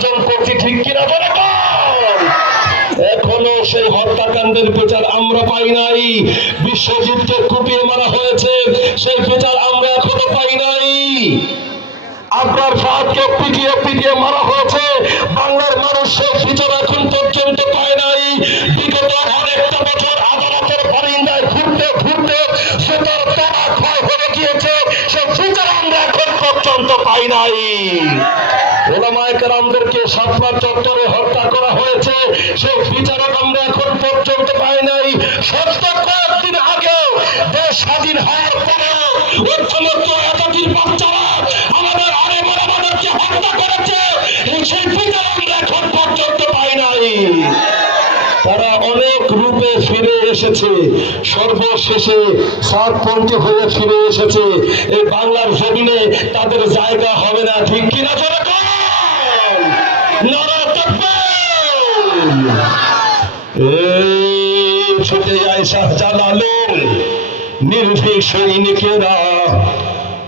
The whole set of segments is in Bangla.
অর্জন করছি, ঠিক কিনা বলে? এখনো সেই হত্যাকাণ্ডের বিচার আমরা পাই নাই। বিশ্বযুদ্ধে কুপিয়ে মারা হয়েছে, সেই বিচার আমরা এখনো পাই নাই। আবরার ফাহাদকে পিটিয়ে পিটিয়ে মারা হয়েছে, বাংলার মানুষ সেই বিচার এখন পর্যন্ত পায় নাই। বিগত অনেকটা বছর আদালতের বারিন্দায় ঘুরতে ঘুরতে সেটার টাকা ক্ষয় হয়ে গিয়েছে, সেই বিচার আমরা এখন পর্যন্ত পাই নাই। ওলামায়ে কেরামদেরকে শাপলা চত্বরে হত্যা করা হয়েছে, সেই বিচার আমরা এখন পর্যন্ত পাই নাই। সত্য কয়েকদিন আগে দেশ স্বাধীন হওয়ার পরে ঐক্যমত্য একাধির বাচ্চারা আমাদের আমাদেরকে হত্যা করেছে, সেই বিচার আমরা এখন পর্যন্ত পাই নাই। তারা অনেক রূপে ফিরে এসেছে, সর্বশেষে সাতপন্থী হয়ে ফিরে এসেছে। এই বাংলার জমিনে তাদের জায়গা হবে না, ঠিক কিনা? ছুটে যায় শাহজালালের নির্ভীক সৈনিকেরা,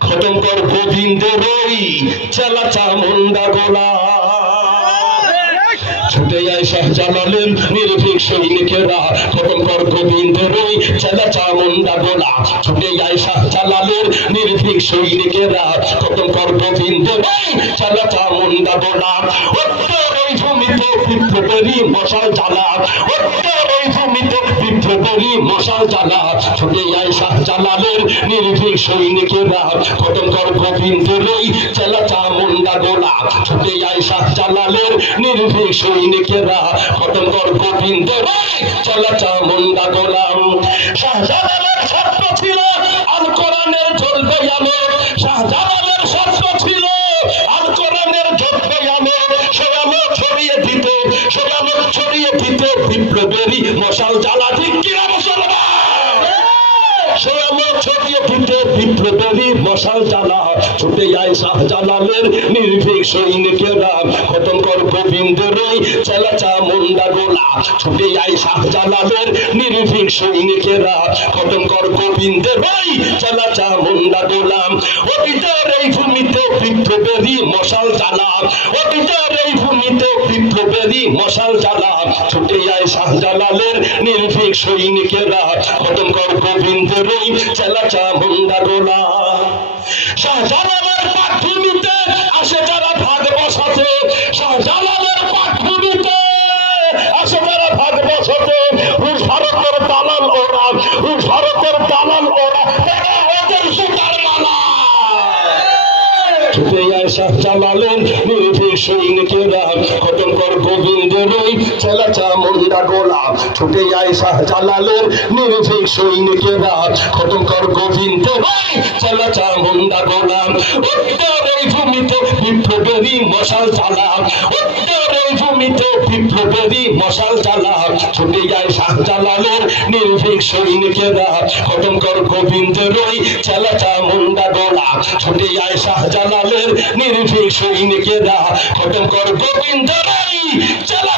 খতম কর গোবিন্দের ওই চেলা চামুন্ডা গোলা। ছুটে যায় শাহজালালের নির্ভীক সৈনিকেরা, খতম কর গোবিন্দের ওই চেলা চামুন্ডা গোলা। ছুটে যায় শাহজালালের নির্ভীক সৈনিকেরা, খতম কর গোবিন্দের ওই চেলা চামুন্ডা গোলা। উত্তর ওই ভূমিতে বিপ্লবেরই মশাল জ্বালা, উত্তর ওই ভূমিতে বিপ্লবেরই মশাল জ্বালা। ছুটে যায় শাহজালালের নির্ভীক সৈনিকেরা, খতম কর গোবিন্দের ওই চেলা চামুন্ডা গোলা। ছুটে যায় শাহজালালের নির্ভীক সৈনিকেরা, খতম কর গোবিন্দের ওই চেলা চামুন্ডা গোলা। শাহজালালের স্বপ্ন ছিল আল কোরআনের জ্বলবে আলো, শাহজালালের স্বপ্ন ছিল আল কোরআনের জ্বলবে আলো। সে আলো ছড়িয়ে দিত, সে আলো ছড়িয়ে দিত বিপ্লবেরই মশাল জ্বালা, ঠিক কিনা মুসলমান? সে আলো ছড়িয়ে দিত বিপ্লবেরই মশাল জ্বালা। ছুটে যায় শাহজালালের নির্ভীক সৈনিকেরা, খতম কর গোবিন্দের ওই চেলা চামুন্ডা গোলা। ছুটে যায় শাহজালালের নির্ভীক সৈনিকেরা, খতম কর গোবিন্দের ওই চেলা চামুন্ডা গোলা। অতীতের এই ভূমিতে বিপ্লবেরই মশাল জ্বালা, অতীতের এই ভূমিতে বিপ্লবেরই মশাল জ্বালা। ছুটে যায় শাহজালালের নির্ভীক সৈনিকেরা, খতম কর গোবিন্দের ওই চেলা চামুন্ডা গোলা। শাহজালালের পাটভূমিতে আসে যারা ভাগ বসাতে, শাহজালালের পাটভূমিতে আসে যারা ভাগ বসাতে। রুশ ভারতের দালাল ওরা, রুশ ভারতের দালাল ওরা, তারা ওদের সুতার মালা। ছুটে যায় শাহজালালের নির্ভীক সৈনিকেরা, খতম কর গোবিন্দের ওই চেলা চামুন্ডা গোলা। ছুটে যায় শাহজালালের নির্ভীক সৈনিকেরা, খতম কর গোবিন্দের ওই চেলা চামুন্ডা গোলা। উত্তর এই ভূমিতে বিপ্লবেরই মশাল জ্বালা, উত্তর এই ভূমিতে বিপ্লবেরই মশাল জ্বালা। ছুটে যায় শাহজালালের নির্ভীক সৈনিকেরা, খতম কর গোবিন্দের ওই চেলা চামুন্ডা গোলা। ছুটে যায় শাহজালালের নির্ভীক সৈনিকেরা, খতম কর গোবিন্দের ওই চেলা